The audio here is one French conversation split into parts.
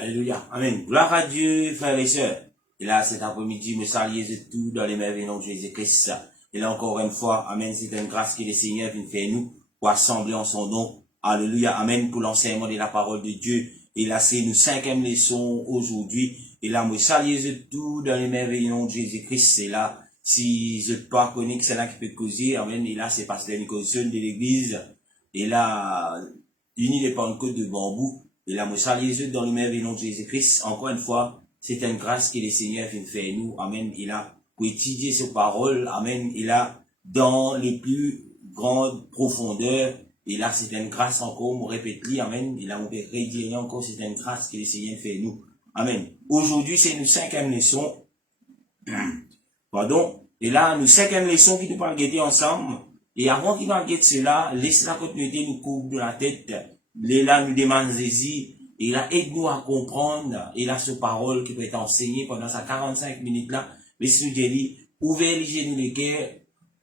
Alléluia. Amen. Gloire à Dieu, frères et sœurs. Et là, cet après-midi, me saluer de tout dans les merveilles de Jésus-Christ. Et là, encore une fois, Amen, c'est une grâce que le Seigneur vient faire nous pour assembler en son nom. Alléluia. Amen. Pour l'enseignement de la parole de Dieu. Et là, c'est une 5e leçon aujourd'hui. Et là, me saluer de tout dans les merveilles de Jésus-Christ. Et là, si je ne pas connais que c'est là qui peut causer, Amen. Et là, c'est pasteur Nicholson de l'église. Et là, uni des Pentecôtes de Bambou. Et là, me saluer dans le merveilleux nom de Jésus-Christ. Encore une fois, c'est une grâce que le Seigneur vient faire nous. Amen. Il a pour étudier ses paroles. Amen. Il a dans les plus grandes profondeurs. Et là, c'est une grâce encore. On répète. Amen. Il a redire encore. C'est une grâce que le Seigneur fait nous. Amen. Aujourd'hui, c'est une 5e leçon. Pardon. Et là, une 5e leçon qui nous parle guetter ensemble. Et avant qu'il va guetter cela, laisse la continuité nous couvre de la tête. Et là, nous demandons Jésus, et là, aide-nous à comprendre, et là, ce parole qui peut être enseignée pendant ces 45 minutes là, laisse-nous dire, ouvrez les genoux les cœurs,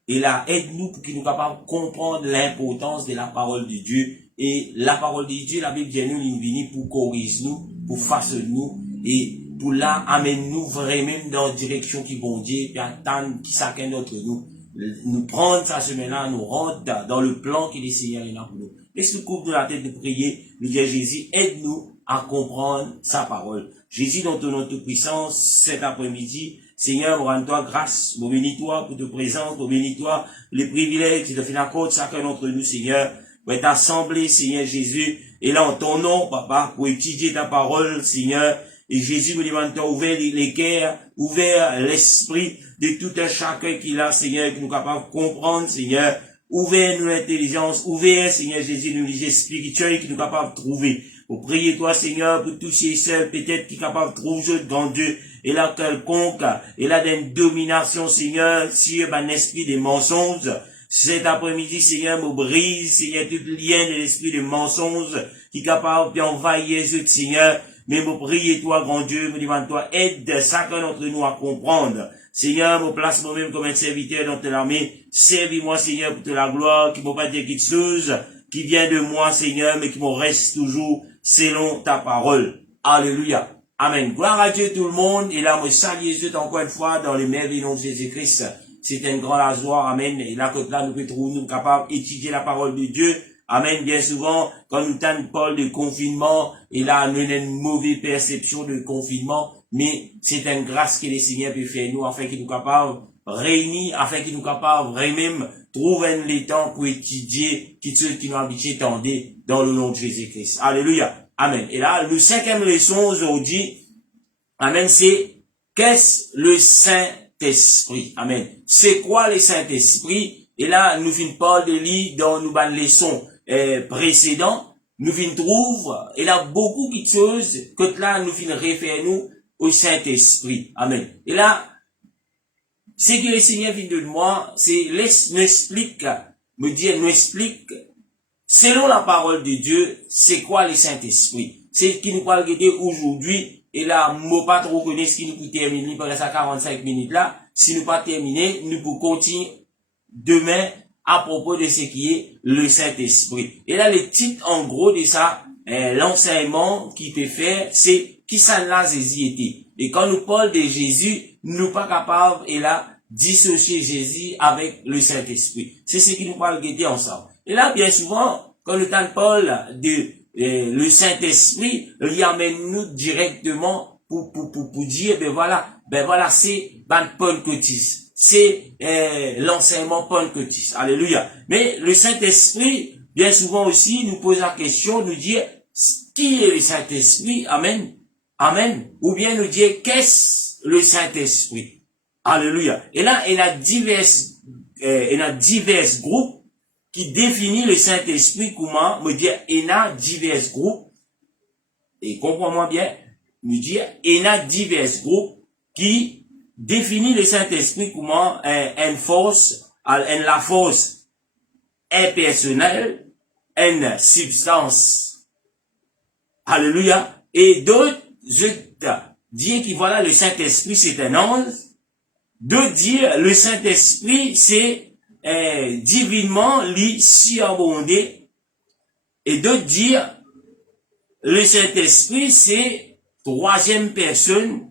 et là, aide-nous pour qu'il nous capable de comprendre l'importance de la parole de Dieu, et la parole de Dieu, la Bible dit nous, il vient pour corriger nous, pour façonner nous, et pour là, amène-nous vraiment dans la direction qui bon Dieu, puis attendre qui chacun d'entre nous prendre sa semaine-là, nous rendre dans le plan que le Seigneur est là pour nous. Laisse-nous couper de la tête de prier, nous dire Jésus, aide-nous à comprendre sa parole. Jésus, dans ton nom de puissance, cet après-midi, Seigneur, nous rendons-toi grâce, nous bénis-toi pour te présenter, nous bénis-toi les privilèges qui te fait accord chacun d'entre nous, Seigneur, pour être assemblés, Seigneur Jésus, et là, en ton nom, Papa, pour étudier ta parole, Seigneur, et Jésus, nous demandons, ouvert les cœurs, ouvert l'esprit de tout un chacun qui l'a, Seigneur, qui nous capable de comprendre, Seigneur. Ouvert-nous l'intelligence, ouvert, Seigneur Jésus, nous les spirituels qui nous capables de trouver. Pour prier toi, Seigneur, pour tous ces seuls, peut-être qui capables de trouver dans Dieu, et là, quelconque, et là, d'une domination, Seigneur, sur un esprit de mensonges. Cet après-midi, Seigneur, me brise, Seigneur, tout lien de l'esprit de mensonges, qui est capable d'envahir les Seigneur. Mais me prier toi, grand Dieu, me demande toi, aide chacun d'entre nous à comprendre. Seigneur, me place moi-même comme un serviteur dans ton armée. Servis-moi, Seigneur, pour te la gloire, qui m'a pas dit quelque chose, qui vient de moi, Seigneur, mais qui me reste toujours selon ta parole. Alléluia. Amen. Gloire à Dieu tout le monde. Et là, me salue Dieu encore une fois dans les merveilles de Jésus-Christ. C'est un grand joie. Amen. Et là, que là, nous pouvons capables d'étudier la parole de Dieu. Amen. Bien souvent, quand nous tentons parle de confinement, et là, nous avons une mauvaise perception de confinement, mais c'est une grâce que le Seigneur peut faire nous, afin qu'il nous capable réunir, afin qu'il nous capable vraiment trouver les temps pour étudier, qui nous habituent tendre dans le nom de Jésus-Christ. Alléluia. Amen. Et là, le 5e leçon aujourd'hui, amen, c'est qu'est-ce le Saint-Esprit? Amen. C'est quoi le Saint-Esprit? Et là, nous finissons pas de lire dans nos leçons précédentes, nous finissons trouver, et là, beaucoup de choses que là, nous finissons référer nous au Saint-Esprit. Amen. Et là, ce que le Seigneur vient de moi, c'est nous explique, selon la parole de Dieu, c'est quoi le Saint-Esprit. C'est ce qui nous parle aujourd'hui, et là, moi pas trop connaître ce qui nous peut terminer pendant ces 45 minutes là. Si nous pas terminer, nous pouvons continuer demain à propos de ce qui est le Saint-Esprit. Et là, le titre, en gros, de ça, l'enseignement qui te fait, c'est qui ça là Jésus était. Et quand nous parlons de Jésus, nous pas capables, et là, dissocier Jésus avec le Saint-Esprit. C'est ce qui nous parle guetter ensemble. Et là, bien souvent, quand le temps parle de le Saint-Esprit, il amène nous directement pour dire, ben voilà, c'est Pentecôtiste. C'est l'enseignement Pentecôtiste. Alléluia. Mais le Saint-Esprit, bien souvent aussi, nous pose la question, nous dit, qui est le Saint-Esprit? Amen. Amen. Ou bien nous dire, qu'est-ce le Saint-Esprit? Alléluia. Et là, il y a divers groupes qui définissent le Saint-Esprit comment, me dire, il y a divers groupes, et comprends-moi bien, me dire, il y a divers groupes qui définissent le Saint-Esprit comment la force impersonnelle, une substance. Alléluia. Et d'autres, dire que voilà, le Saint-Esprit c'est un ange. D'autres dire, le Saint-Esprit c'est divinement lui surabondé. Et d'autres dire, le Saint-Esprit c'est troisième personne.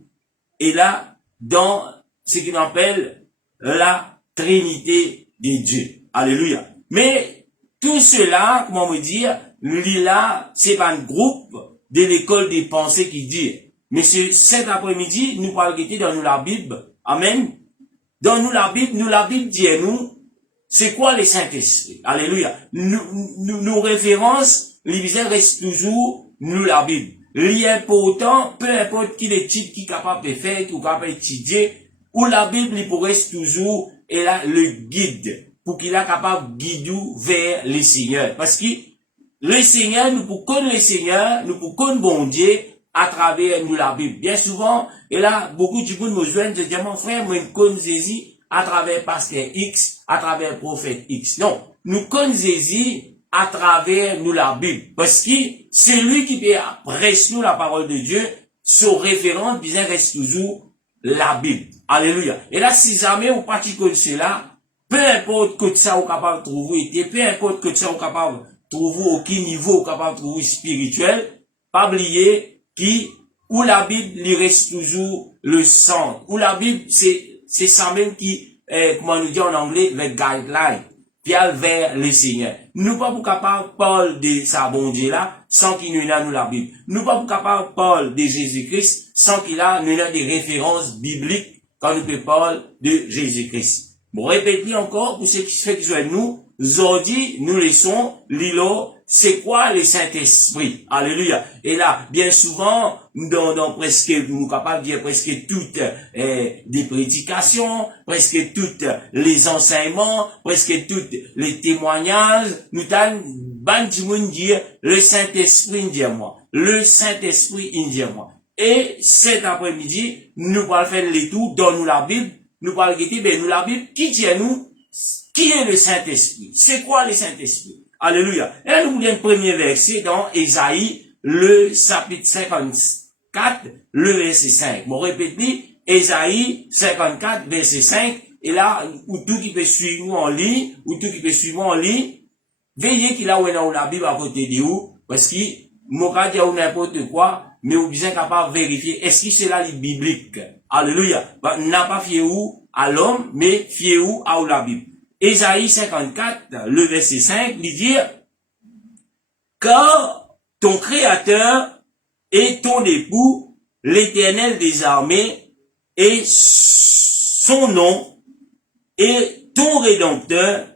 Et là, dans ce qu'on appelle la Trinité de Dieu. Alléluia. Mais tout cela, comment me dire, là, c'est pas un groupe de l'école des pensées qui dit. Mais cet après-midi, nous parlons dans nous la Bible. Amen. Dans nous la Bible dit nous, c'est quoi le Saint-Esprit? Alléluia. Nos références, les visages restent toujours nous la Bible. L'important, peu importe qui les titres qui est capable de faire, qui est capable d'étudier, ou la Bible, il pourrait toujours, elle a le guide, pour qu'il est capable de guider vers le Seigneur. Parce que le Seigneur, nous pouvons connaître le Seigneur, nous pouvons connaître bon Dieu à travers nous la Bible. Bien souvent, et là, beaucoup de gens me joignent, je dis, mon frère, moi, je connais Jésus à travers pasteur X, à travers prophète X. Non, nous connaissons Jésus à travers nous la Bible. Parce que c'est lui qui peut prêcher nous la parole de Dieu, son référent, bien reste toujours la Bible. Alléluia. Et là, si jamais on pas qui connaît cela, peu importe que ça on capable de trouver, et peu importe que ça on capable de trouver aucun niveau on capable de trouver spirituel, pas oublier qui, où la Bible, il reste toujours le sang. Où la Bible, c'est ça même qui, comment nous dit en anglais, le guideline, qui a vers le Seigneur. Nous pas pour capable de parler de sa bon Dieu là, sans qu'il nous ait nous la Bible. Nous pas pour capable de parler de Jésus-Christ, sans qu'il a nous ait des références bibliques quand nous peut parler de Jésus-Christ. Bon, répétez encore, pour ceux qui se fait qu'ils soient nous, aujourd'hui, nous laissons l'îlot, c'est quoi le Saint-Esprit? Alléluia. Et là, bien souvent, dans presque, nous capables de dire presque toutes des prédications, presque toutes les enseignements, presque toutes les témoignages, nous t'en dire le Saint-Esprit dit moi. Le Saint-Esprit dit moi. Et cet après-midi, nous allons faire les tours dans nous la Bible, nous allons guetter, ben nous la Bible, qui dit à nous, qui est le Saint-Esprit? C'est quoi le Saint-Esprit? Alléluia. Et là, nous voulons un premier verset dans Ésaïe, le chapitre 54, le verset 5. Bon, répétez, Ésaïe 54, verset 5. Et là, ou tout qui peut suivre nous en ligne, veillez qu'il a où dans la Bible à côté de vous, parce que, moi, dire n'importe quoi, mais vous bien capable de vérifier, est-ce que c'est là le biblique? Alléluia. Bah, n'a pas fié où à l'homme, mais fié où à la Bible. Ésaïe 54, le verset 5, il dit, car ton créateur est ton époux, l'Éternel des armées, et son nom est ton rédempteur,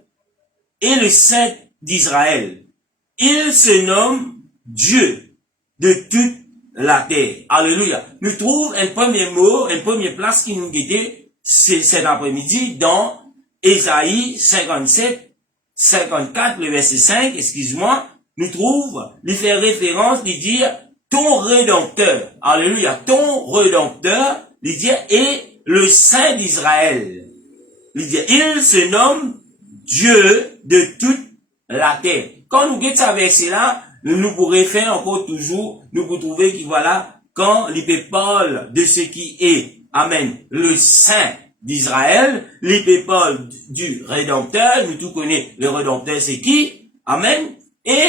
et le Saint d'Israël. Il se nomme Dieu de toute la terre. Alléluia. Nous trouvons un premier mot, une première place qui nous guidait cet après-midi dans Ésaïe 57, 54, le verset 5, excuse-moi, nous trouve, il fait référence, il dit, ton rédempteur, alléluia, ton rédempteur, il dit, et le Saint d'Israël. Il dit, il se nomme Dieu de toute la terre. Quand nous guettons ce verset-là, nous pourrons faire encore toujours, nous pourrons trouver que voilà, quand il parle de ce qui est, amen, le Saint, d'Israël, les peuples du Rédempteur, nous tous connaissons le Rédempteur c'est qui? Amen. Et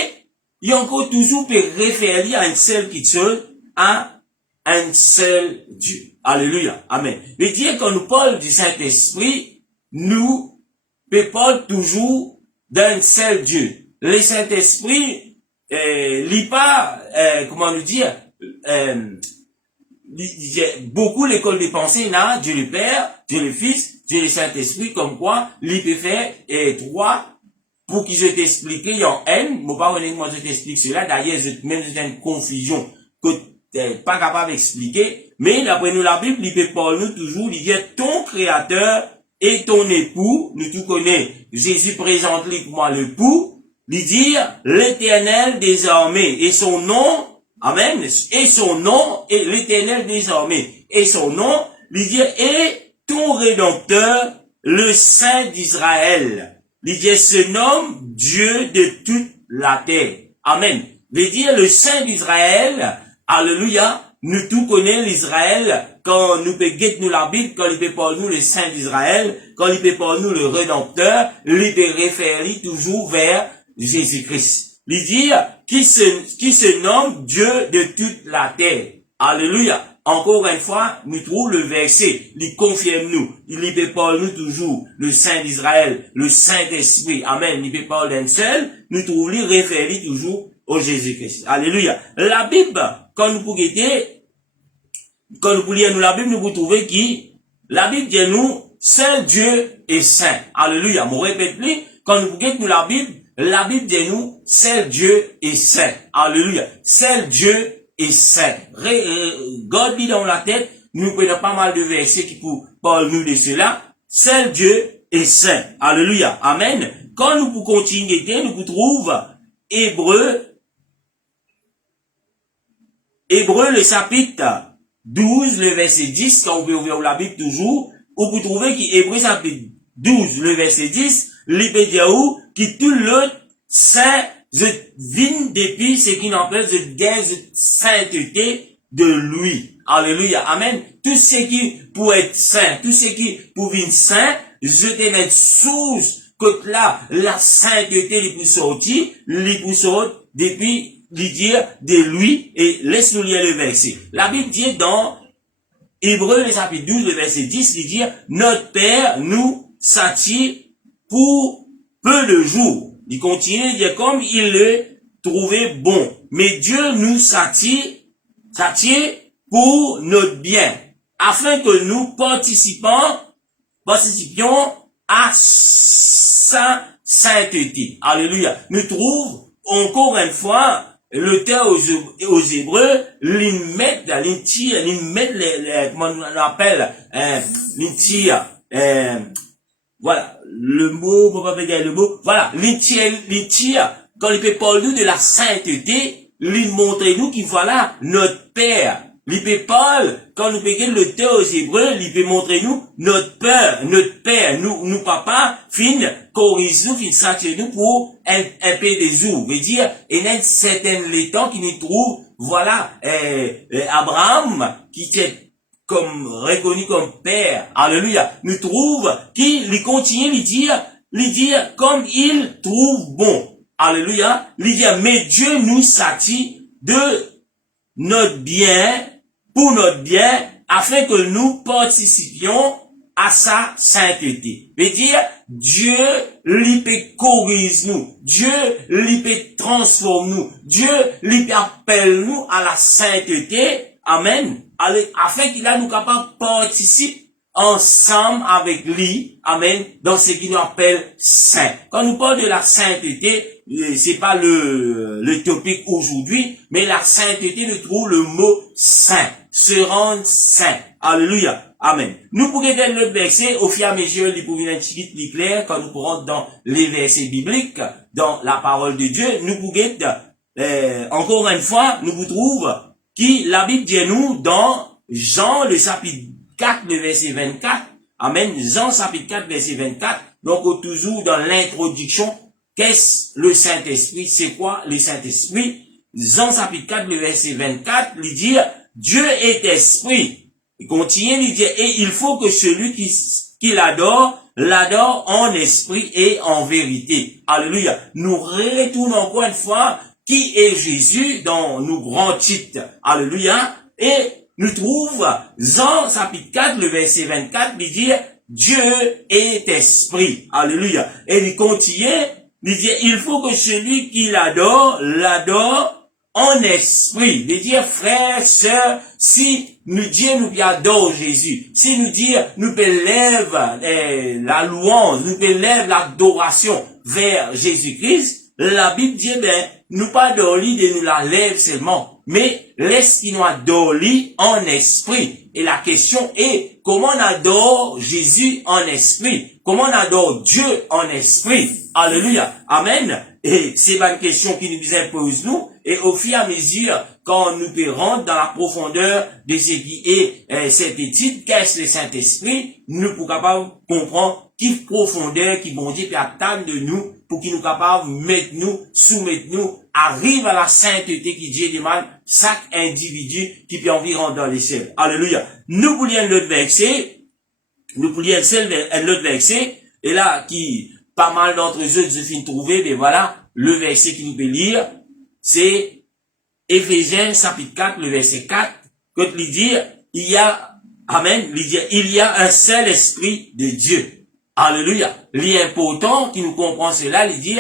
il y a encore toujours peut référer à un seul qui seul, à un seul Dieu. Alléluia. Amen. Mais dire quand nous parlons du Saint-Esprit, nous parlons toujours d'un seul Dieu. Le Saint-Esprit, lit pas, comment nous dire, beaucoup l'école des pensées là, Dieu le Père, Dieu le Fils, Dieu le Saint-Esprit, comme quoi, il peut faire trois pour qu'ils aient expliqué en haine. Moi pas moi je t'explique cela. D'ailleurs, même j'ai une confusion que t'es pas capable d'expliquer. Mais d'après nous la Bible, il peut parler nous toujours, il dit ton Créateur et ton époux. Nous tout connaissons. Jésus présente lui pour moi l'époux. Il dit l'Éternel désormais et son nom. Amen. Et son nom est l'Éternel désormais. Et son nom, il dit et ton Rédempteur, le Saint d'Israël. Il se nomme Dieu de toute la terre. Amen. Veut dire le Saint d'Israël. Alléluia. Nous tout connaissons l'Israël. Quand nous peut guetter nous la Bible, quand il peut parler nous le Saint d'Israël, quand il peut parler nous le Rédempteur, il peut référer toujours vers Jésus-Christ. Il dit qui se nomme Dieu de toute la terre. Alléluia. Encore une fois, nous trouvons le verset, il confirme nous, il peut parler nous toujours, le Saint d'Israël, le Saint-Esprit, amen, il peut parler d'un seul, nous trouvons lui référer toujours au Jésus-Christ. Alléluia. La Bible, quand nous pouvons lire nous la Bible, nous pouvons trouver qui, la Bible dit nous, seul Dieu est saint. Alléluia. Je répète plus, quand nous pouvons nous la Bible dit nous, seul Dieu est saint. Alléluia. Seul Dieu est saint. God dans la tête, nous prenons pas mal de versets qui parlent nous de cela. Seul Dieu est saint. Alléluia. Amen. Quand nous pouvons continuer, nous pouvons trouver Hébreu le chapitre 12, le verset 10, quand vous pouvez ouvrir la Bible toujours, vous pouvez trouver qu'Hébreu chapitre 12, le verset 10, l'Ipédiaou, qui tout l'autre saint, je vigne depuis ce qui n'empêche de gain de sainteté de lui. Alléluia. Amen. Tout ce qui pour être saint, tout ce qui pour venir saint, je te mets sous que là, la sainteté les pour sortir, les pour sortir depuis dire de lui, et laisse-nous lire le verset. La Bible dit dans Hébreu, le chapitre 12, le verset 10, il dit, notre Père nous s'attire pour peu de jours. Il continue de dire comme il le trouvait bon. Mais Dieu nous s'attire pour notre bien, afin que nous participions à sa sainteté. Alléluia. Nous trouvons encore une fois l'auteur aux Hébreux, comment on appelle, voilà, le mot, voilà, quand il peut parler nous de la sainteté, il montre nous qu'il voilà, notre Père. Il peut parler, quand nous payons l'auteur aux Hébreux, il peut montrer nous, notre Père, nous papa, fin, corrige nous, fin, sache nous pour un peu des jours. Veut dire, il y a certains les temps qui nous trouvent, voilà, Abraham, qui est comme, reconnu comme père, alléluia, nous trouve, qui lui continue, lui dire, comme il trouve bon, alléluia, lui dire, mais Dieu nous satisfait de notre bien, pour notre bien, afin que nous participions à sa sainteté. Veut dire, Dieu, lui peut corriger nous. Dieu, lui peut transformer nous. Dieu, lui peut appeler nous à la sainteté. Amen. Afin qu'il a nous capable de participer ensemble avec lui. Amen. Dans ce qu'il nous appelle saint. Quand nous parlons de la sainteté, c'est pas le topic aujourd'hui, mais la sainteté, nous trouvons le mot saint. Se rendre saint. Alléluia. Amen. Nous pourrions faire le verset, au fur et à mesure, il pourrait être plus clair, quand nous pourrons dans les versets bibliques, dans la parole de Dieu, nous pourrions, encore une fois, nous vous trouvons, qui, la Bible dit nous, dans Jean, le chapitre 4, le verset 24, amen, Jean, chapitre 4, verset 24, donc, toujours dans l'introduction, qu'est-ce le Saint-Esprit? C'est quoi le Saint-Esprit? Jean, chapitre 4, le verset 24, lui dit, Dieu est esprit. Il continue, il dit, et il faut que celui qui qui l'adore en esprit et en vérité. Alléluia. Nous retournons encore une fois qui est Jésus dans nos grands titres. Alléluia. Et nous trouvons Jean chapitre 4, le verset 24, il dit Dieu est esprit. Alléluia. Et il continue, il dit il faut que celui qui l'adore en esprit. Il dit frères, sœurs, si Dieu nous adore Jésus, si nous Dieu nous élève la louange, nous élève l'adoration vers Jésus-Christ, la Bible dit nous pas adorons de nous la lève seulement, mais laisse qu'il nous adore en esprit. Et la question est, comment on adore Jésus en esprit? Comment on adore Dieu en esprit? Alléluia. Amen. Et c'est une question qui nous impose nous. Et au fur et à mesure, quand nous rentrons dans la profondeur de ce qui est cette étude, qu'est-ce le Saint-Esprit, nous pour capable comprendre qui profondeur qui bon Dieu peut attendre de nous pour qu'il nous capable mettre nous, soumettre nous, arrive à la sainteté qui Dieu demande chaque individu qui peut environ dans les cieux. Alléluia. Nous voulions l'autre verset, l'autre verset, et là, qui, pas mal d'entre eux, je finis de trouver, mais voilà, le verset qui nous peut lire, c'est Éphésiens chapitre 4, le verset 4, quand il dit, il y a un seul esprit de Dieu. Alléluia. L'important qui nous comprend cela, il dit,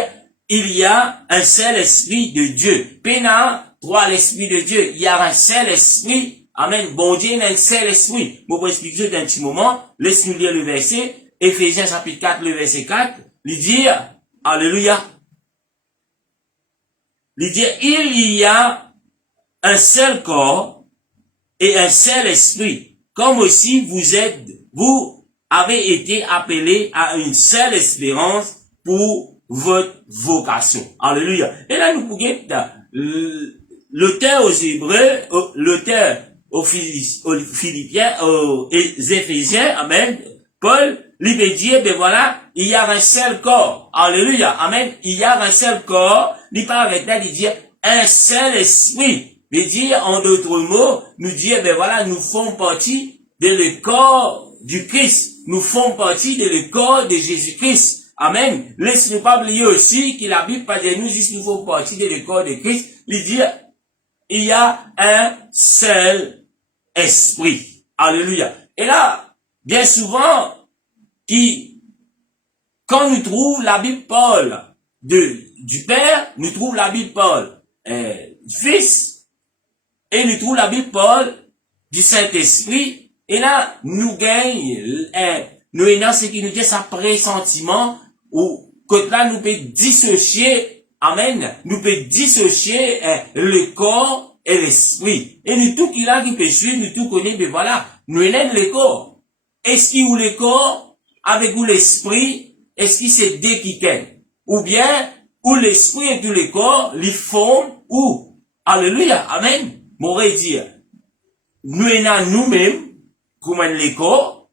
il y a un seul esprit de Dieu. Pena, trois l'esprit de Dieu. Il y a un seul esprit. Amen. Bon Dieu, il y a un seul esprit. Bon, pour expliquer d'un petit moment, laisse-nous lire le verset. Éphésiens chapitre 4, le verset 4. Il dit, alléluia. Il dit, il y a un seul corps et un seul esprit. Comme aussi vous avez été appelés à une seule espérance pour votre vocation. Alléluia. Et là, nous pouvons l'auteur aux Hébreux, l'auteur aux Philippiens, aux Éphésiens, amen, Paul, lui veut dire, ben voilà, il y a un seul corps. Alléluia. Amen. Il y a un seul corps. Il parle maintenant, il dit un seul esprit. Il dit, en d'autres mots, nous dire, ben voilà, nous faisons partie de le corps du Christ. Nous faisons partie de le corps de Jésus-Christ. Amen. Laisse-nous pas oublier aussi que la Bible parle de nous, si nous faisons partie de le corps de Christ. Il dit, il y a un seul esprit. Alléluia. Et là, bien souvent, quand nous trouvons la Bible Paul du Père, nous trouvons la Bible Paul du Fils, et nous trouvons la Bible Paul du Saint-Esprit, et là, nous gagnons, nous ayons ce qui nous dit ça pressentiment, ou que là, nous pouvons dissocier, amen, nous pouvons dissocier le corps et l'esprit. Et nous tout qui là qui peut suivre, nous tout connaissons, mais voilà, nous aimons le corps. Est-ce qu'il ou le corps, avec ou l'esprit, est-ce qu'il c'est deux qui kennent? Ou bien, ou l'esprit et tout le corps, les font, ou, alléluia, amen, m'aurait dit, nous aimons nous-mêmes, comme le corps,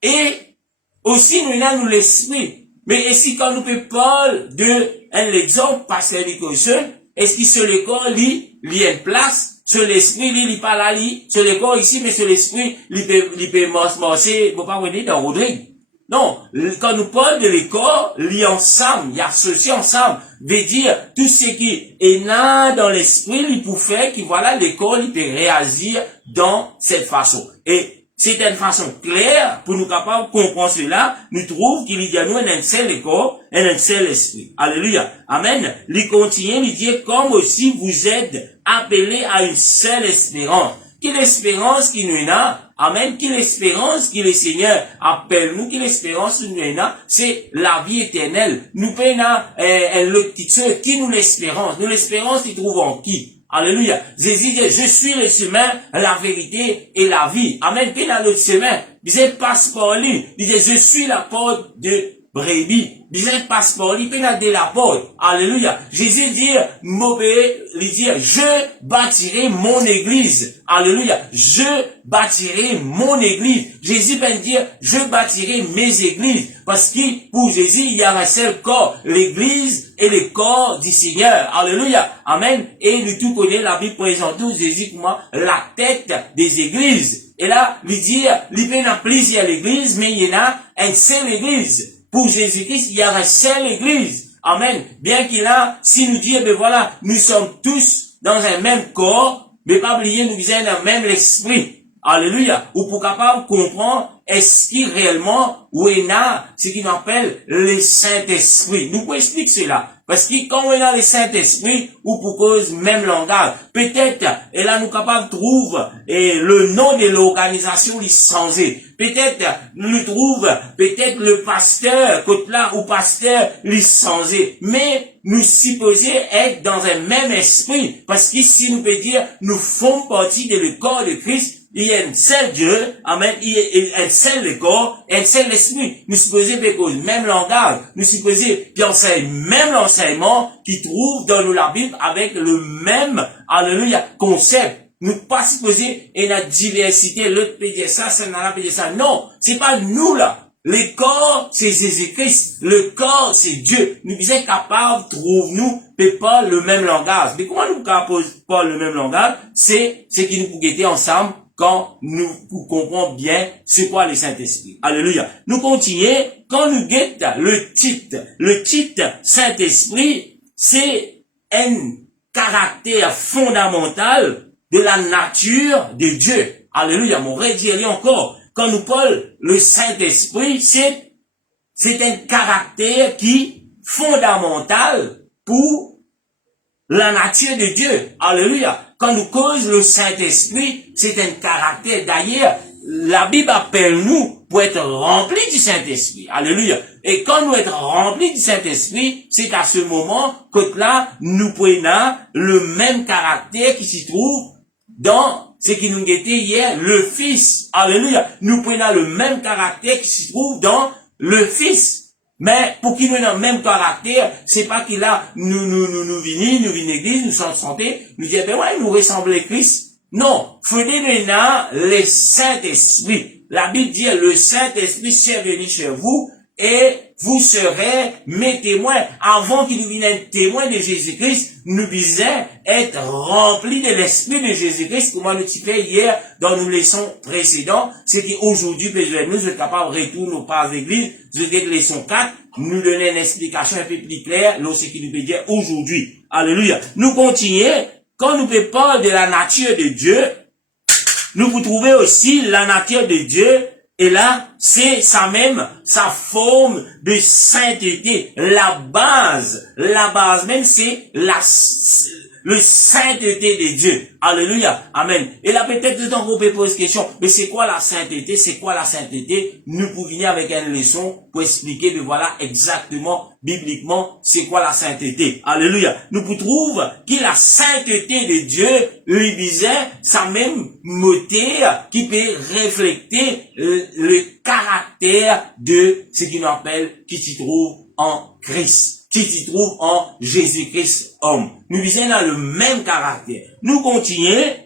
et aussi nous aimons l'esprit. Mais est-ce quand nous peut parler de l'exemple, pasteur Nicholson, est-ce que sur le corps, il y a une place, sur l'esprit, il pas là, sur le corps ici, mais sur l'esprit, il peut marcher, il peut pas venir dans Rodrigue. Non, quand nous parlons de le corps, liés ensemble, il y a associé ensemble, veut dire, tout ce qui est là dans l'esprit, il peut faire que voilà, le corps, il peut réagir dans cette façon. Et c'est une façon claire pour nous capables de comprendre cela. Nous trouvons qu'il y a nous un seul corps et un seul esprit. Alléluia. Amen. Il continue, il dit, comme aussi vous êtes appelés à une seule espérance. Quelle espérance qui nous a? Amen. Quelle espérance que le Seigneur appelle nous? Quelle espérance nous a? C'est la vie éternelle. Nous payons le titre qui nous l'espérance. Nous l'espérance qui trouve en qui? Alléluia. Jésus dit, je suis le chemin, la vérité et la vie. Amen. Puis dans le chemin, il passe par lui. Il dit, je suis la porte de brebis. Il passe par lui, puis de la porte. Alléluia. Jésus dit, il dit, je bâtirai mon église. Alléluia. Je bâtirai mon église. Jésus peut dire, je bâtirai mes églises. Parce que pour Jésus, il y a un seul corps. L'église et le corps du Seigneur. Alléluia. Amen. Et nous tout connaissons la Bible présente Jésus comme la tête des églises. Et là, il dit, il peut y avoir plusieurs églises, mais il y en a une seule église. Pour Jésus-Christ, il y a une seule église. Amen. Bien qu'il a, si nous dit, ben voilà, nous sommes tous dans un même corps, mais pas oublier, nous visons dans le même esprit. Alléluia. Ou pour capable comprendre, est-ce qu'il réellement, ou il y a ce qu'on appelle le Saint-Esprit. Nous pouvons expliquer cela. Parce que quand on est dans le Saint-Esprit, ou pour cause même langage, peut-être, et là nous capables de trouver le nom de l'organisation qui changé. Peut-être, nous trouve, peut-être le pasteur, côté là, ou pasteur, qui changé. Mais, nous supposons être dans un même esprit. Parce qu'ici, nous peut dire, nous faisons partie de le corps de Christ. Il y a un seul Dieu, amen, il y a un seul corps, un seul esprit. Nous supposons le même langage, nous supposons penser même l'enseignement qui trouve dans la Bible avec le même, alléluia, concept. Nous pas supposés et la diversité, l'autre peut dire ça, ça n'a pas dire ça. Non, c'est pas nous là. Le corps, c'est Jésus-Christ. Le corps, c'est Dieu. Nous sommes capables, trouve-nous, pas le même langage. Mais comment nous capables pas le même langage? C'est ce qui nous peut guetter ensemble quand nous comprenons bien c'est quoi le Saint-Esprit. Alléluia. Nous continuons, quand nous guettons le titre Saint-Esprit, c'est un caractère fondamental de la nature de Dieu. Alléluia. Mon redire encore. Quand nous parlons le Saint-Esprit, c'est un caractère qui fondamental pour la nature de Dieu. Alléluia. Quand nous causons le Saint-Esprit, c'est un caractère. D'ailleurs, la Bible appelle nous pour être remplis du Saint-Esprit. Alléluia. Et quand nous être remplis du Saint-Esprit, c'est à ce moment que là, nous prenons le même caractère qui s'y trouve dans ce qui nous était hier, le Fils. Alléluia. Nous prenons le même caractère qui se trouve dans le Fils. Mais pour qu'il ait le même caractère, c'est pas qu'il a, nous venons l'église, nous sommes santé, nous disons, ben ouais, nous ressemblons à Christ. Non. Faudrait le Saint-Esprit. La Bible dit, le Saint-Esprit s'est venu chez vous, et vous serez mes témoins. Avant qu'il nous vienne un témoin de Jésus-Christ, nous devons être remplis de l'Esprit de Jésus-Christ, comme nous fait hier dans nos leçons précédentes. C'est qu'aujourd'hui, nous sommes capables de retourner nos pas l'église, je vais leçon 4, nous donner une explication un peu plus claire, ce qui nous peut dire aujourd'hui. Alléluia. Nous continuons. Quand nous parlons de la nature de Dieu, nous vous trouvez aussi la nature de Dieu. Et là, c'est sa forme de sainteté. La base même, c'est le sainteté de Dieu. Alléluia. Amen. Et là, peut-être, dedans, vous pouvez poser question, mais c'est quoi la sainteté? C'est quoi la sainteté? Nous pouvons venir avec une leçon pour expliquer, mais voilà, exactement, bibliquement, c'est quoi la sainteté. Alléluia. Nous pouvons trouver que la sainteté de Dieu, lui disait, sa même moteur qui peut refléter le caractère de ce qu'il appelle, qui s'y trouve en Christ. Qui s'y trouve en Jésus-Christ homme. Nous visons dans le même caractère. Nous continuons.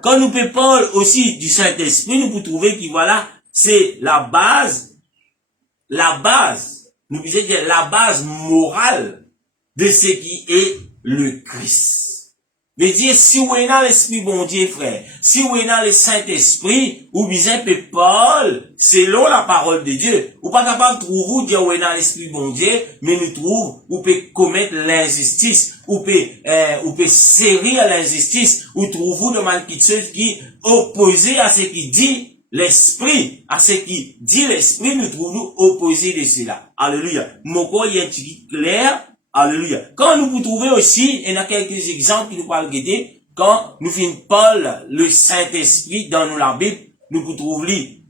Quand nous parlons aussi du Saint-Esprit, nous pouvons trouver que voilà, c'est la base, nous disons que la base morale de ce qui est le Christ. Mais dire, si vous êtes dans l'Esprit bon Dieu, frère, si vous êtes dans le Saint-Esprit, ou bien Paul, selon la parole de Dieu, ou pas capable de trouver, dire, vous êtes dans l'Esprit bon Dieu, mais nous trouvons, ou peut commettre l'injustice, ou peut servir l'injustice, ou trouver de mal qui opposé à ce qui dit l'Esprit, à ce qui dit l'Esprit, nous trouvons opposé de cela. Alléluia. Mon corps, il y a un petit clair. Alléluia. Quand nous vous trouvez aussi, il y a quelques exemples qui nous parlent guider, quand nous finissons Paul, le Saint-Esprit, dans la Bible, nous vous trouvons,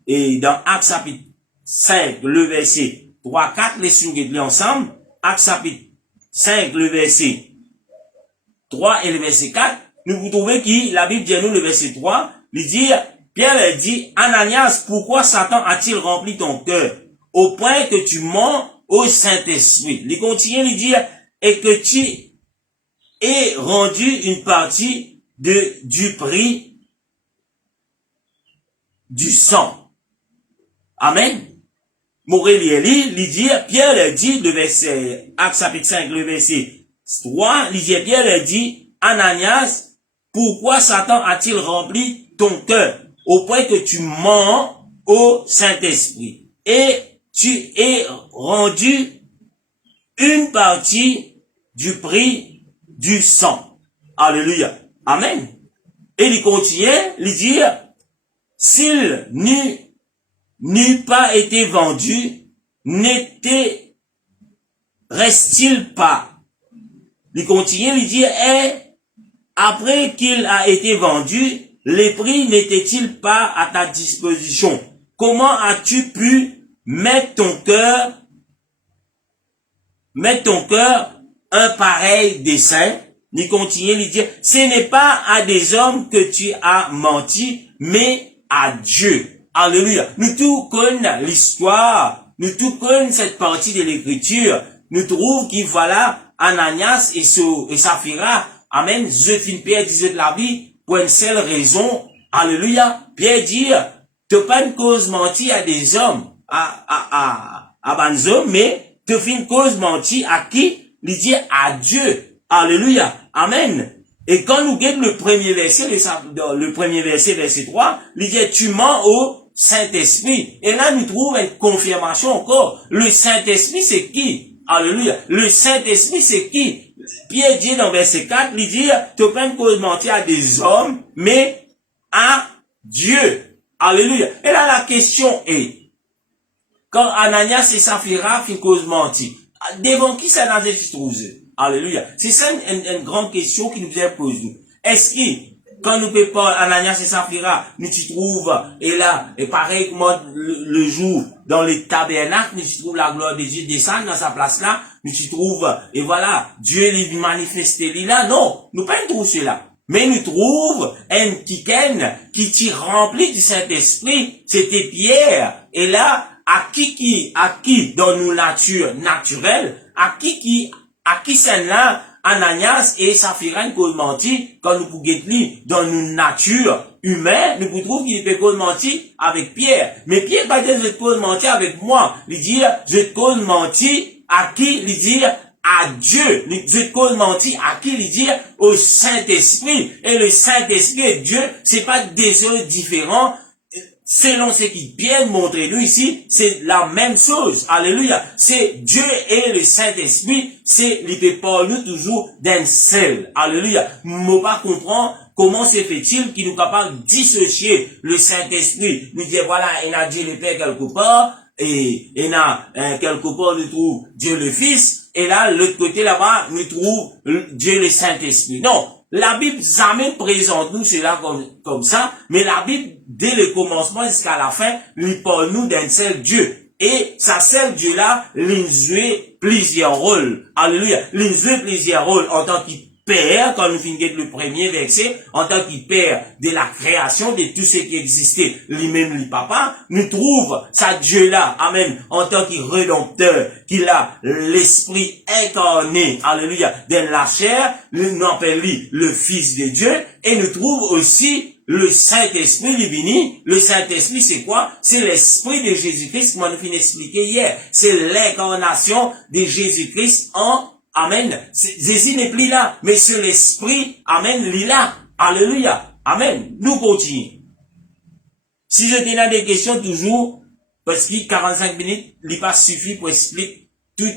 et dans Actes chapitre 5, le verset 3, 4, laissons guider ensemble, Actes chapitre 5, le verset 3 et le verset 4, nous vous trouvez qui, la Bible dit à nous, le verset 3, il dit, Pierre dit, Ananias, pourquoi Satan a-t-il rempli ton cœur, au point que tu mens au Saint-Esprit? Il continue de dire, et que tu aies rendu une partie du prix du sang. Amen. Il dit, Pierre dit, le verset, Actes chapitre 5, le verset 3, il dit, Pierre dit, Ananias, pourquoi Satan a-t-il rempli ton cœur? au point que tu mens au Saint-Esprit. Et tu es rendu une partie du prix du sang. Alléluia. Amen. Et il continue, il dit, s'il n'eût pas été vendu, reste-t-il pas? Il continue, il dit, après qu'il a été vendu, les prix n'étaient-ils pas à ta disposition? Comment as-tu pu mettre ton cœur un pareil dessein? Il continue, il dit, ce n'est pas à des hommes que tu as menti, mais à Dieu. Alléluia. Nous tout connaissons l'histoire, nous tout connaissons cette partie de l'écriture. Nous trouvons qu'il voilà, Ananias et Saphira, amen, Pierre disait de la vie, pour une seule raison, alléluia. Pierre dit, t'as pas une cause mentie à des hommes, à des hommes, mais t'as fait une cause mentie à qui? Il dit à Dieu. Alléluia. Amen. Et quand nous regardons le premier verset, verset 3, il dit, tu mens au Saint-Esprit. Et là, nous trouvons une confirmation encore. Le Saint-Esprit, c'est qui? Alléluia. Le Saint-Esprit, c'est qui? Pierre dit dans verset 4, il dit, tu pas une cause mentir à des hommes, mais à Dieu. Alléluia. Et là, la question est, quand Ananias et Saphira font cause mentir, devant qui ça n'a se trouve? Alléluia. C'est ça une grande question qui nous est posée. Est-ce que, quand nous préparons Ananias et Saphira, nous t'y trouvons, et là, et pareil comme le jour, dans les tabernacles, nous t'y trouvons la gloire de Dieu descendre dans sa place là, nous t'y trouvons, et voilà, Dieu lui manifesté là. Non, nous pas trouvons cela. Mais nous trouvons un qui t'y rempli du Saint-Esprit, c'était Pierre, et là, à qui dans nos natures naturelles, à qui celle-là, Ananias et Saphira ne peuvent mentir quand nous pouvons lire dans nos natures humaines, nous pouvons trouver qu'il peut mentir avec Pierre. Mais Pierre va dire, je te mentir avec moi. Il dit, je te mentir à qui? Il dit, à Dieu. Je te mentir à qui? Il dit, au Saint-Esprit. Et le Saint-Esprit et Dieu, c'est pas des choses différentes. Selon ce qui vient de montrer nous ici, c'est la même chose. Alléluia. C'est Dieu et le Saint-Esprit, c'est, il peut parler toujours d'un seul. Alléluia. Nous pas comprendre comment se fait-il qu'il nous capable de dissocier le Saint-Esprit. Nous dire, voilà, il a Dieu le Père quelque part, et il a quelque part, nous trouve Dieu le Fils, et là, l'autre côté là-bas, nous trouve Dieu le Saint-Esprit. Non. La Bible jamais présente nous cela comme ça, mais la Bible, dès le commencement jusqu'à la fin, lui parle nous d'un seul Dieu. Et sa seul Dieu-là, il joue plusieurs rôles. Alléluia. Il joue plusieurs rôles en tant que Père, quand nous finissons le premier verset, en tant que Père de la création de tout ce qui existait, lui-même, lui papa, nous trouve sa Dieu-là, amen, en tant que rédempteur, qu'il a l'esprit incarné, alléluia, dans la chair, nous appelons lui le Fils de Dieu, et nous trouve aussi le Saint-Esprit divini. Le Saint-Esprit, c'est quoi? C'est l'Esprit de Jésus-Christ, comme on nous finit d'expliquer hier. C'est l'incarnation de Jésus-Christ en Amen. Jésus n'est plus là, mais c'est l'Esprit, amen, il est là. Alléluia. Amen. Nous continuons. Si je t'ai des questions toujours, parce que 45 minutes, il pas suffit pour expliquer tout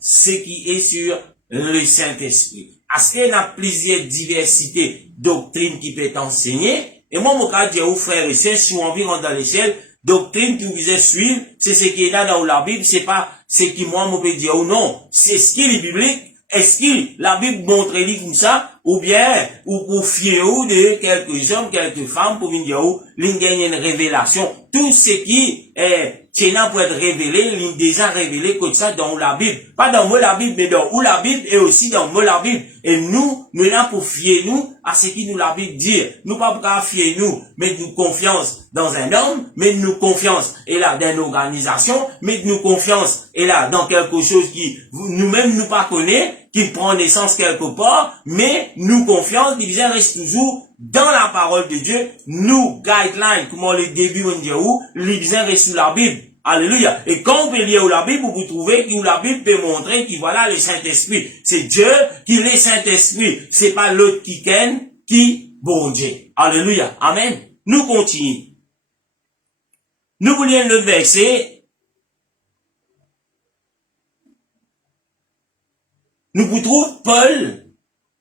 ce qui est sur le Saint-Esprit. Est-ce qu'il y a plusieurs diversités doctrines qui peuvent enseigner? Et moi, mon cas, dire aux frères et sœurs, si on vit dans l'échelle, doctrine que vous devez suivre, c'est ce qui est là dans la Bible, c'est pas ce qui moi, me peut dire ou non. C'est ce qui est biblique. Est-ce que la Bible montre lui comme ça, ou bien, ou pour fier de quelques hommes, quelques femmes, pour venir où, l'une gagne une révélation. Tout ce qui est, tient pour être révélé, l'une déjà révélé comme ça dans la Bible. Pas dans moi la Bible, mais dans où la Bible et aussi dans moi la Bible. Et nous là pour fier nous à ce qui nous la Bible dit. Nous pas pour fier nous, mais nous confiance dans un homme, mais nous confiance, et là, dans une organisation, mais nous confiance, et là, dans quelque chose qui, nous-mêmes, nous pas connaît, qui prend naissance quelque part, mais nous confiance, qui reste toujours dans la parole de Dieu, nous guidelines, comment le début on dit où, les reste sous la Bible. Alléluia. Et quand on peut lire la Bible, vous trouvez que la Bible peut montrer qu'il voilà le Saint-Esprit. C'est Dieu qui est Saint-Esprit. C'est pas l'autre qui bon Dieu. Alléluia. Amen. Nous continuons. Nous voulions le verset. Nous vous trouvons Paul,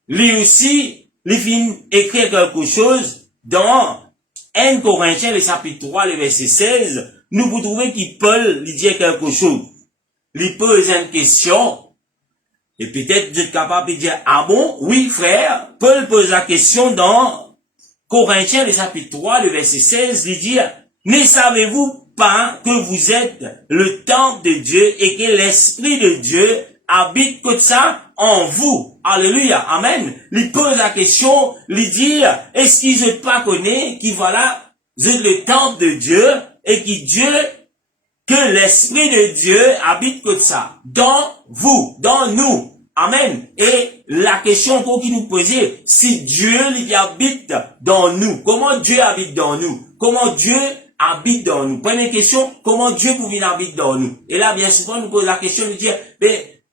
lui aussi, il finit écrire quelque chose dans 1 Corinthiens, le chapitre 3, le verset 16. Nous vous trouvons que Paul lui dit quelque chose. Il pose une question. Et peut-être vous êtes capable de dire, ah bon, oui frère, Paul pose la question dans Corinthiens, le chapitre 3, le verset 16, il dit, ne savez-vous pas que vous êtes le temple de Dieu et que l'Esprit de Dieu habite comme ça en vous? Alléluia, amen. Il pose la question, il dit, est-ce qu'ils ne pas connaît qui voilà, vous êtes le temple de Dieu et que l'Esprit de Dieu habite comme ça, dans vous, dans nous. Amen. Et la question pour qui nous poser, si Dieu il habite dans nous, comment Dieu habite dans nous? Comment Dieu habite dans nous? Première question, comment Dieu pour venir habiter dans nous? Et là, bien souvent, nous pose la question de dire, mais,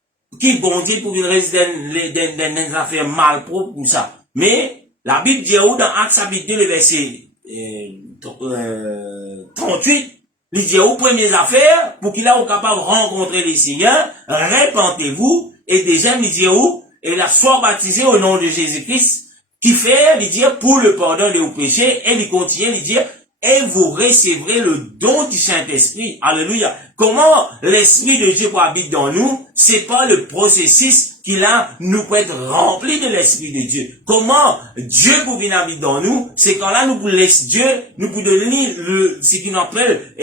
qui bon Dieu pour venir rester dans des affaires mal propres, comme ça? Mais, la Bible dit où dans Actes chapitre 2, le verset 38, il dit aux premières affaires, pour qu'il a capable de rencontrer les seigneurs, répentez-vous, et déjà, il dit où, et la soit baptisé au nom de Jésus-Christ, qui fait, il dit, pour le pardon de vos péchés, et il continue, il dit, et vous recevrez le don du Saint-Esprit. Alléluia. Comment l'Esprit de Dieu habite dans nous? C'est pas le processus qu'il a, nous peut être rempli de l'Esprit de Dieu. Comment Dieu peut venir habiter dans nous? C'est quand là, nous pouvons laisser Dieu, nous pouvons donner ce qu'on appelle,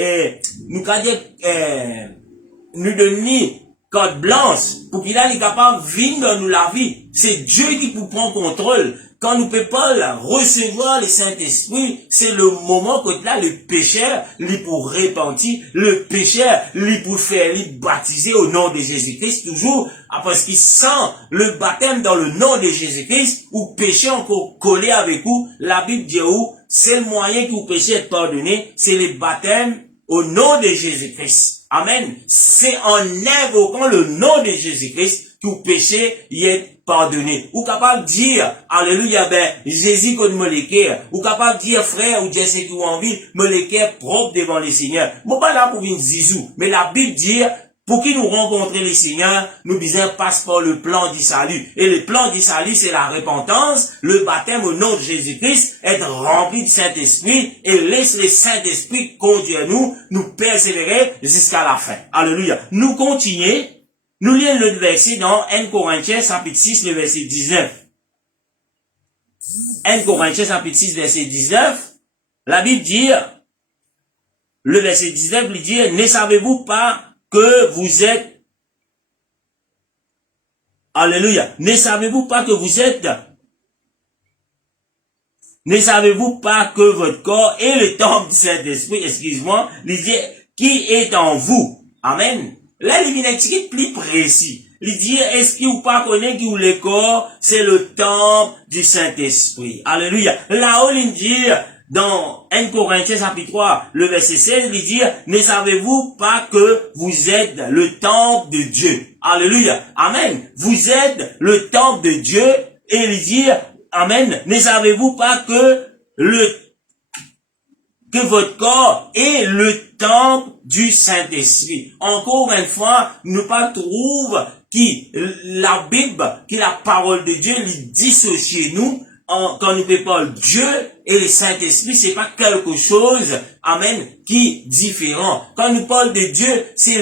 nous donner carte blanche pour qu'il ait capable de vivre dans nous la vie. C'est Dieu qui peut prendre contrôle. Quand nous ne pouvons pas recevoir le Saint-Esprit, c'est le moment que là, le pécheur, lui pour repentir, le pécheur, lui pour faire, lui baptiser au nom de Jésus-Christ, toujours, parce qu'il sent le baptême dans le nom de Jésus-Christ, ou péché encore collé avec vous. La Bible dit où, c'est le moyen que vous péchez être pardonné, c'est le baptême au nom de Jésus-Christ. Amen. C'est en invoquant le nom de Jésus-Christ que vous péché y est pardonné. Ou capable de dire, alléluia, ben, Jésus qu'on me l'équerre. Ou capable de dire, frère, ou dire ce que vous envie, me l'équerre propre devant les seigneurs. Bon, pas là pour une zizou. Mais la Bible dit, pour qui nous rencontrer les seigneurs, nous disons passe par le plan du salut. Et le plan du salut, c'est la repentance, le baptême au nom de Jésus-Christ, être rempli du Saint-Esprit et laisse le Saint-Esprit conduire nous persévérer jusqu'à la fin. Alléluia. Nous continuons, nous lisons le verset dans 1 Corinthiens chapitre 6, le verset 19. 1 Corinthiens chapitre 6, verset 19, la Bible dit, le verset 19, il dit, ne savez-vous pas que vous êtes, alléluia, ne savez-vous pas que votre corps est le temple du Saint-Esprit, excuse-moi, il dit, qui est en vous, amen. Là, il vient expliquer plus précis. Il dit, est-ce qu'il ou pas connaît que le corps, c'est le temple du Saint-Esprit, alléluia. Là-haut, il dit, dans 1 Corinthiens chapitre 3, le verset 16, il dit, ne savez-vous pas que vous êtes le temple de Dieu? Alléluia. Amen. Vous êtes le temple de Dieu. Et il dit, amen. Ne savez-vous pas que votre corps est le temple du Saint-Esprit? Encore une fois, nous pas trouve qui la Bible, qui la parole de Dieu, lui dissocie nous. Quand nous parlons de Dieu et le Saint-Esprit, c'est pas quelque chose, amen, qui est différent. Quand nous parlons de Dieu, c'est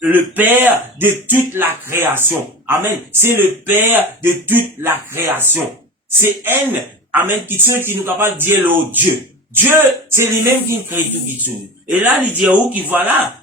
le Père de toute la création. Amen. C'est le Père de toute la création. C'est un, amen, qui nous capable de dire le Dieu. Dieu, c'est lui-même qui crée tout qui tout. Et là, il dit où qui voilà,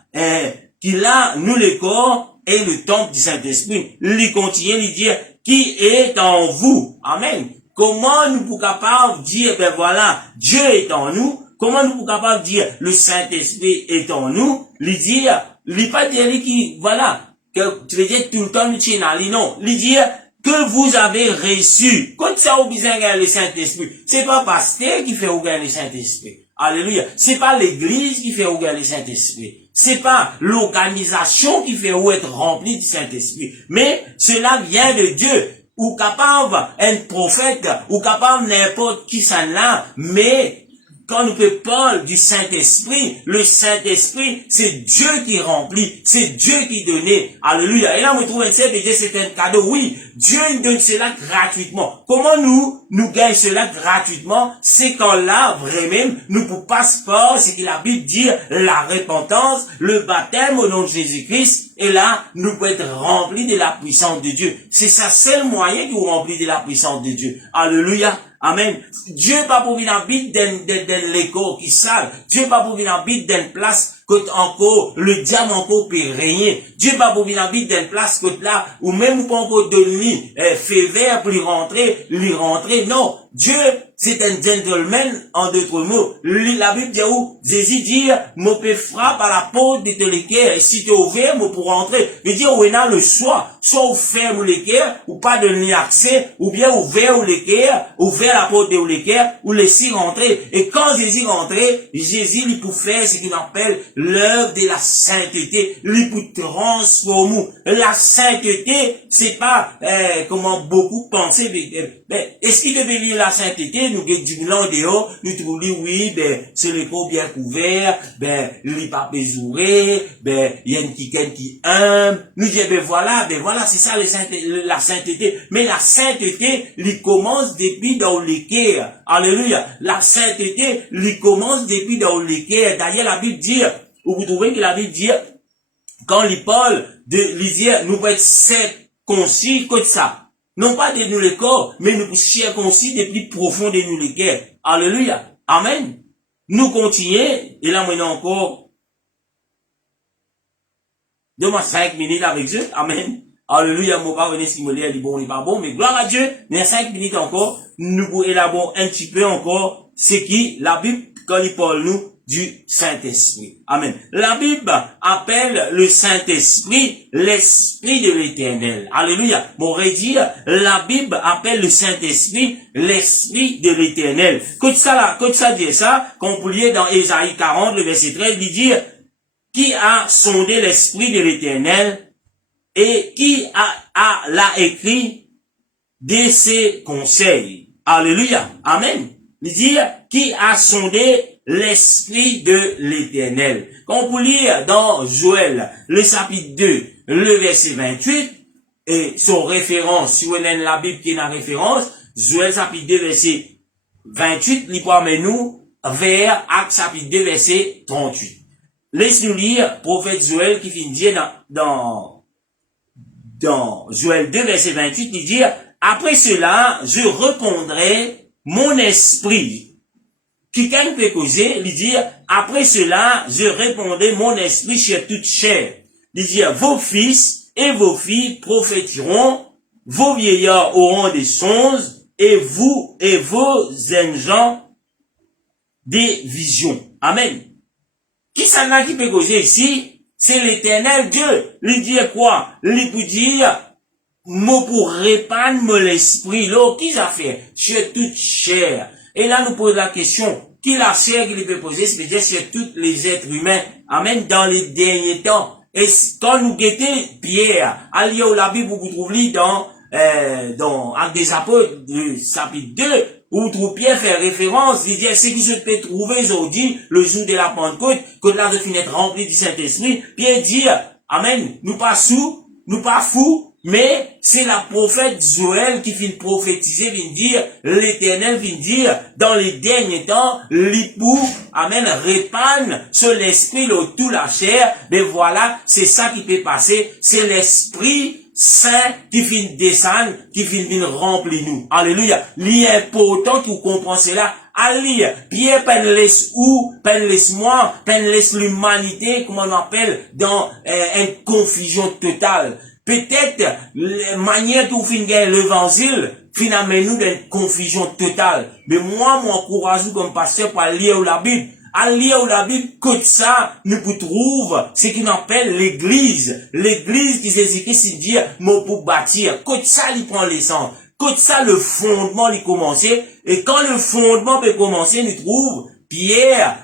qu'il a, nous les corps, et le temple du Saint-Esprit. Il continue, il dit, qui est en vous. Amen. Comment nous pouvons capables de dire, ben voilà, Dieu est en nous? Comment nous pouvons capables de dire, le Saint-Esprit est en nous? Lui dire, lui pas dire, qui, voilà, que tu veux dire tout le temps, nous tiens à lui, non. Lui dire, que vous avez reçu. Quand ça vous besoin de le Saint-Esprit, c'est pas pasteur qui fait gagner le Saint-Esprit. Alléluia. C'est pas l'église qui fait gagner le Saint-Esprit. C'est pas l'organisation qui fait être remplie du Saint-Esprit. Mais cela vient de Dieu. Ou capable un prophète, ou capable n'importe qui ça là, mais quand nous parlons du Saint-Esprit, le Saint-Esprit, c'est Dieu qui remplit, c'est Dieu qui donne. Alléluia. Et là, on trouve un c'est un cadeau. Oui, Dieu nous donne cela gratuitement. Comment nous gagnons cela gratuitement? C'est quand là, vraiment, nous pouvons passer par ce que la Bible dit, la repentance, le baptême au nom de Jésus-Christ. Et là, nous pouvons être remplis de la puissance de Dieu. C'est ça, c'est le moyen qui vous remplit de la puissance de Dieu. Alléluia. Amen. Dieu pas pour venir habiter dans l'écho qui sale. Dieu pas pour venir habiter dans une place que encore le diable encore peut régner. Dieu pas pour venir habiter dans une place que là ou même pas encore de lui fait vert pour lui rentrer. Non, Dieu c'est un gentleman en d'autres mots. La Bible dit où Jésus dit mon père frappe à la porte de l'équerre et si tu es ouvert moi pour rentrer. Il dit on a le choix, soit ferme l'équerre ou pas de ni accès ou bien ouvert l'équerre, ouvert la porte de l'équerre ou laisser rentrer. Et quand Jésus rentrait, Jésus lui pour faire ce qu'il appelle l'œuvre de la sainteté, lui pour transformer. La sainteté, c'est pas comment beaucoup pensaient. Mais est-ce qu'il devait vivre la sainteté? Nous du blanc dehors, nous trouvons oui, c'est le corps bien couvert, il pas besouré, il y a une qui humble. Nous disons voilà, c'est ça la sainteté. Mais la sainteté, il commence depuis dans l'équerre. Alléluia. La sainteté, il commence depuis dans l'équerre. D'ailleurs, la Bible dit, vous trouvez que la Bible dit, quand il parle de l'isière, nous pouvons être circoncis comme ça. Non pas de nous le corps, mais nous circoncis des plus profonds de nous les cœurs. Alléluia. Amen. Nous continuons, et là maintenant encore, donne-moi 5 minutes avec Dieu. Amen. Alléluia, mon pas venir simuler, il est bon, il est pas bon, mais gloire à Dieu, mais 5 minutes encore, nous pouvons élaborer un petit peu encore ce qui, la Bible, quand il parle nous, du Saint-Esprit. Amen. La Bible appelle le Saint-Esprit l'Esprit de l'Éternel. Alléluia. Mon redire, la Bible appelle le Saint-Esprit l'Esprit de l'Éternel. Quand ça dit ça, quand vous liez dans Ésaïe 40, le verset 13, il dit, qui a sondé l'Esprit de l'Éternel et qui l'a écrit de ses conseils. Alléluia. Amen. Il dit, qui a sondé l'Esprit de l'Éternel. Quand vous lire dans Joël, le chapitre 2, le verset 28, et son référence, si vous avez la Bible qui est la référence, Joël chapitre 2, verset 28, il peut amener nous vers Actes chapitre 2, verset 38. Laisse-nous lire prophète Joël qui finit dire dans Joël 2, verset 28, il dit, après cela, je répondrai mon esprit. Quelqu'un peut causer, il dit, après cela, je répondrai mon esprit sur toute chair. Il dit, vos fils et vos filles prophétiront, vos vieillards auront des songes, et vous et vos jeunes gens des visions. Amen. Qui s'en a qui peut causer ici? C'est l'Éternel Dieu. Il dit quoi? Il peut dire, mot pour répandre mon esprit. Là, qui a fait? Sur toute chair. Et là, nous posons la question, qui la chair qu'il peut poser, c'est peut-être sur tous les êtres humains. Amen. Dans les derniers temps. Et quand nous guettons Pierre, allié au la Bible, vous trouvez dans Actes des Apôtres, chapitre 2, où trouve Pierre fait référence, il dit, ce qui se peut trouver aujourd'hui, le jour de la Pentecôte, que là, de finir rempli du Saint-Esprit, Pierre dit, amen, nous pas sous, nous pas fous, mais c'est la prophète Joël qui vient prophétiser, vient dire, l'Éternel vient dire, dans les derniers temps, l'époux, amen, répand sur l'esprit, tout la chair, mais voilà, c'est ça qui peut passer, c'est l'esprit Saint qui vient descendre, qui vient remplir nous. Alléluia. L'important que vous comprenez cela, à lire. Pierre peine laisse où, peine laisse moi, peine laisse l'humanité, comme on appelle, dans une confusion totale. Peut-être, la manière dont vous finissez l'évangile, finalement, nous, dans une confusion totale. Mais moi encourage comme pasteur pour lire la Bible. À lire la Bible, que ça, nous trouve ce qu'on appelle l'église. L'église qui Jésus-Christ dit, moi pour bâtir. Que ça, il prend l'essence. Que ça, le fondement, il commence. Et quand le fondement peut commencer, nous trouve Pierre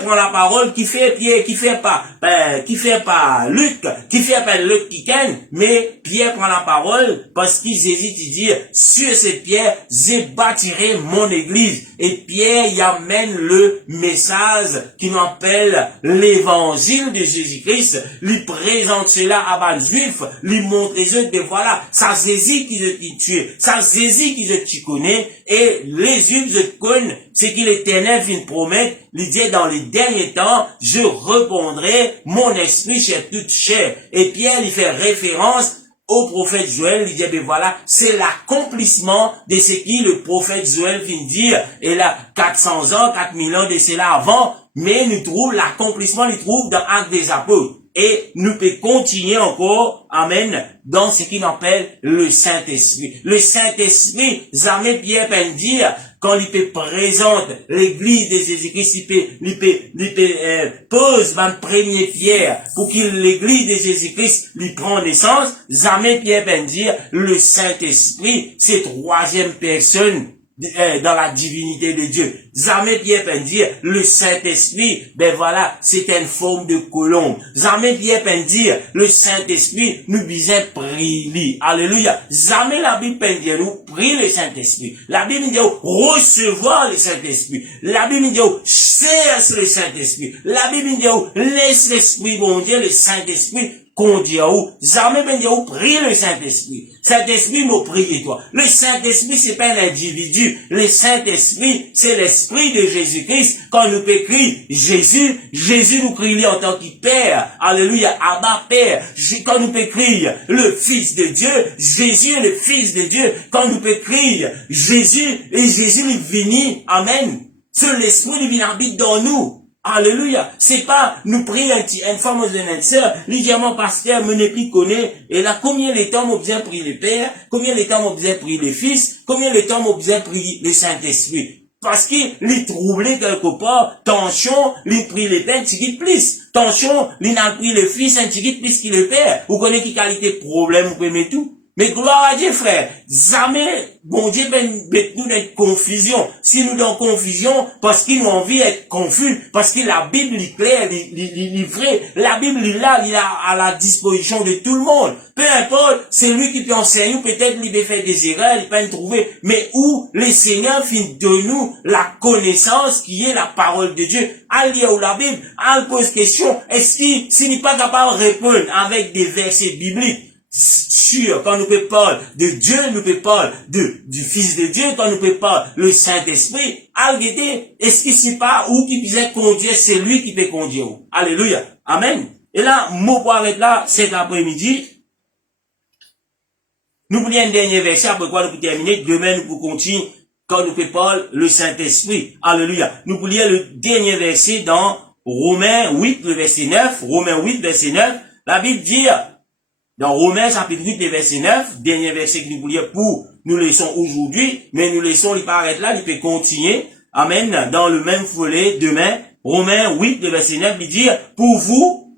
prend la parole, qui fait Pierre, qui fait pas. Luc, qui fait par Luc Kiken, mais Pierre prend la parole parce qu'il hésite, il dit, sur cette pierre, j'ai bâtirai mon église. Et Pierre y amène le message qui nous appelle l'évangile de Jésus-Christ, lui présente cela à les juifs, lui montre les autres, mais voilà, ça Jésus qui te tue, ça Jésus qui te connaît, et les juifs te connaissent, c'est qu'il l'Éternel vient promettre, il dit dans les derniers temps, je répondrai mon esprit chez toute chair. Et Pierre, il fait référence au prophète Joël, il dit, ben voilà, c'est l'accomplissement de ce qui le prophète Joël vient dire, et là, 400 ans, 4000 ans de cela avant, mais nous trouvons l'accomplissement, nous trouve dans Actes des Apôtres. Et nous pouvons continuer encore, amen, dans ce qu'il appelle le Saint-Esprit. Le Saint-Esprit, jamais Pierre peut dire, quand il peut présente l'église de Jésus-Christ, il peut pose ma première pierre pour que l'église de Jésus-Christ lui prenne naissance, jamais Pierre peut dire, le Saint-Esprit, c'est troisième personne dans la divinité de Dieu. Jamais Pierre peut dire, le Saint-Esprit, ben voilà, c'est une forme de colombe. Jamais Pierre peut dire, le Saint-Esprit, nous besoin prier. Alléluia. Jamais la Bible peut dire, nous prier le Saint-Esprit. La Bible dit, recevoir le Saint-Esprit. La Bible dit, cherche le Saint-Esprit. La Bible dit, laisse l'Esprit, bon Dieu, le Saint-Esprit, qu'on dit jamais ben dire prie le Saint-Esprit. Saint-Esprit m'a prié toi. Le Saint-Esprit c'est pas un individu. Le Saint-Esprit c'est l'Esprit de Jésus-Christ. Quand nous peut crier Jésus, Jésus nous crie en tant que Père. Alléluia, Abba Père. Quand nous peut crier le Fils de Dieu, Jésus est le Fils de Dieu. Quand nous peut crier Jésus, et Jésus est venu, amen. C'est l'Esprit qui habite dans nous. Alléluia. C'est pas, nous prions une femme aux sœur, légèrement pasteur, me n'est plus connaît, et là, combien de temps m'ont besoin prier le Père, combien de temps m'ont besoin prier le Fils, combien de temps m'ont besoin prier le Saint-Esprit. Parce qu'il est troublé quelque part, tension, il prie le Père, un petit plus. Tension, il n'a pris le Fils, un petit plus qu'il le Père. Vous connaissez qui qualité problème, vous pouvez mettre tout. Mais gloire à Dieu, frère. Jamais, bon Dieu, met nous dans confusion. Si nous dans confusion, parce qu'il nous envie d'être confus, parce que la Bible est claire, est vraie. La Bible est là, il est à la disposition de tout le monde. Peu importe, c'est lui qui peut enseigner, ou peut-être il peut faire des erreurs, il peut nous trouver. Mais où le Seigneur finit de nous la connaissance qui est la parole de Dieu. Elle lit la Bible, elle pose question. Est-ce s'il n'est pas capable de répondre avec des versets bibliques? Sûr, quand nous peut parler de Dieu, nous peut parler du Fils de Dieu, quand nous peut parler le Saint-Esprit, est-ce qu'il sait pas où qui peut conduire, c'est lui qui peut conduire. Alléluia. Amen. Et là, mot pour arrêter là, cet après-midi, nous prenons un dernier verset, après quoi nous pouvons terminer, demain nous pouvons continuer, quand nous peut parler le Saint-Esprit. Alléluia. Nous pouvons lire le dernier verset dans Romains 8, le verset 9, Romains 8, verset 9, la Bible dit, dans Romains chapitre 8, verset 9, dernier verset que nous voulions pour nous laissons aujourd'hui, mais nous laissons, il peut arrêter là, il peut continuer. Amen. Dans le même volet, demain, Romains 8, verset 9, il dit, pour vous,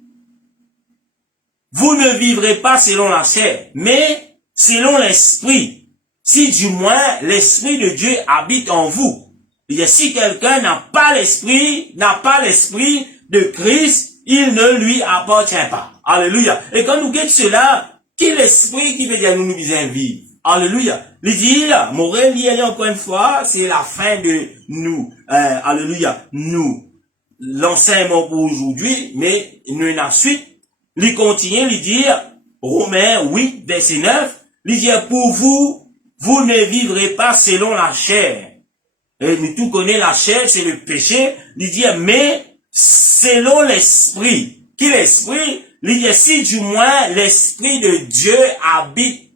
vous ne vivrez pas selon la chair, mais selon l'esprit. Si du moins l'esprit de Dieu habite en vous. Il dit, si quelqu'un n'a pas l'esprit de Christ, il ne lui appartient pas. Alléluia. Et quand nous guettons cela, qui est l'esprit qui veut dire nous besoin vivre? Alléluia. Il dit, Morel, il y a encore une fois, c'est la fin de nous. Alléluia. Nous, l'enseignement pour aujourd'hui, mais nous, la suite, il continue, il dit, Romains 8, verset 9, il dit, pour vous, vous ne vivrez pas selon la chair. Et nous tout connaissons la chair, c'est le péché. Il dit, mais selon l'esprit. Qui l'esprit? Il dit, si du moins l'esprit de Dieu habite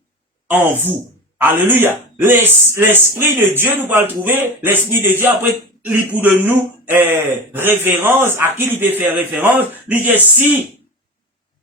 en vous. Alléluia. L'esprit de Dieu, nous allons le trouver, l'esprit de Dieu, après, il pour de nous, référence, à qui il peut faire référence. Il dit, si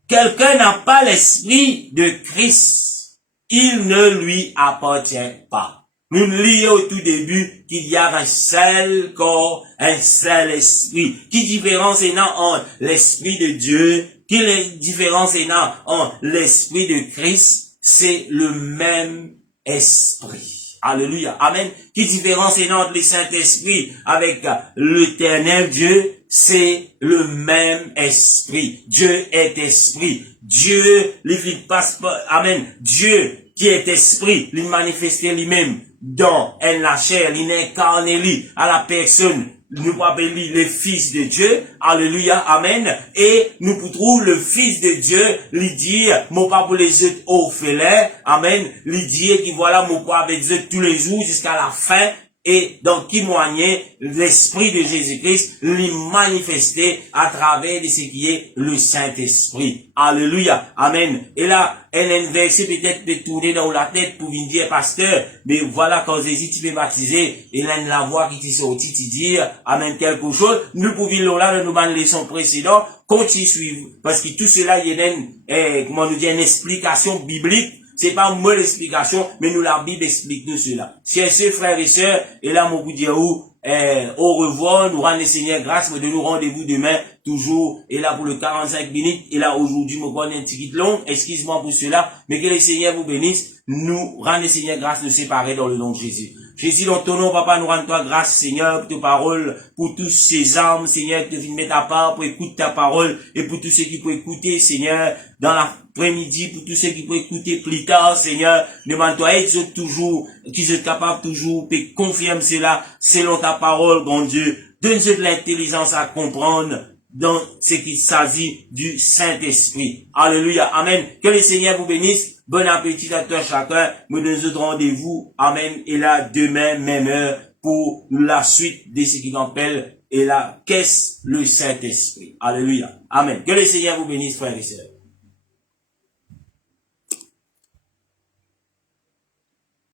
quelqu'un n'a pas l'esprit de Christ, il ne lui appartient pas. Nous lions au tout début qu'il y a un seul corps, un seul esprit. Qui différence est entre l'esprit de Dieu, qui est différence est entre l'esprit de Christ, c'est le même esprit. Alléluia. Amen. Qui différence est entre le Saint-Esprit avec l'éternel Dieu, c'est le même esprit. Dieu est esprit. Dieu, il passe pas, amen. Dieu qui est esprit, il manifeste lui-même dans la chair, il incarne lui à la personne. Nous pouvons appeler le Fils de Dieu. Alléluia. Amen. Et nous pouvons le Fils de Dieu lui dire, mon pas pour les autres orphelins. Amen. Lui dire qu'il voilà, mon pas avec eux tous les jours jusqu'à la fin. Et donc, qui témoignait l'Esprit de Jésus-Christ, lui manifester à travers de ce qui est le Saint-Esprit. Alléluia. Amen. Et là, elle a un verset peut-être peut tourner dans la tête pour venir dire, pasteur, mais voilà, quand Jésus tu peux baptiser, et là, la voix qui t'est sortie, tu dire, amen, quelque chose. Nous pouvons là, nous dans leçon précédente, continue suivre. Parce que tout cela, il y a comment nous dire, une explication biblique. C'est pas moi l'explication, mais nous la Bible explique nous cela. Chers frères et sœurs, et là, mon vous dire au revoir, nous rendons le Seigneur grâce, mais de nous rendez-vous demain, toujours, et là pour le 45 minutes, et là aujourd'hui, me prendre un petit long, excuse-moi pour cela, mais que le Seigneur vous bénisse, nous rendons le Seigneur grâce de séparer dans le nom de Jésus. Jésus, dans ton nom, papa, nous rendons toi grâce, Seigneur, pour tes paroles, pour tous ces âmes, Seigneur, qui te viennent mettre à part pour écouter ta parole, et pour tous ceux qui peuvent écouter, Seigneur, dans l'après-midi, pour tous ceux qui peuvent écouter plus tard, Seigneur, demande-toi, aide toujours, qu'ils soient capables toujours, et confirme cela, selon ta parole, bon Dieu. Donne-nous de l'intelligence à comprendre dans ce qui s'agit du Saint-Esprit. Alléluia. Amen. Que le Seigneur vous bénisse. Bon appétit à toi chacun. Nous donne rendez-vous. Amen. Et là, demain, même heure, pour la suite de ce qui appelle, et là, qu'est-ce le Saint-Esprit? Alléluia. Amen. Que le Seigneur vous bénisse, frères et sœurs.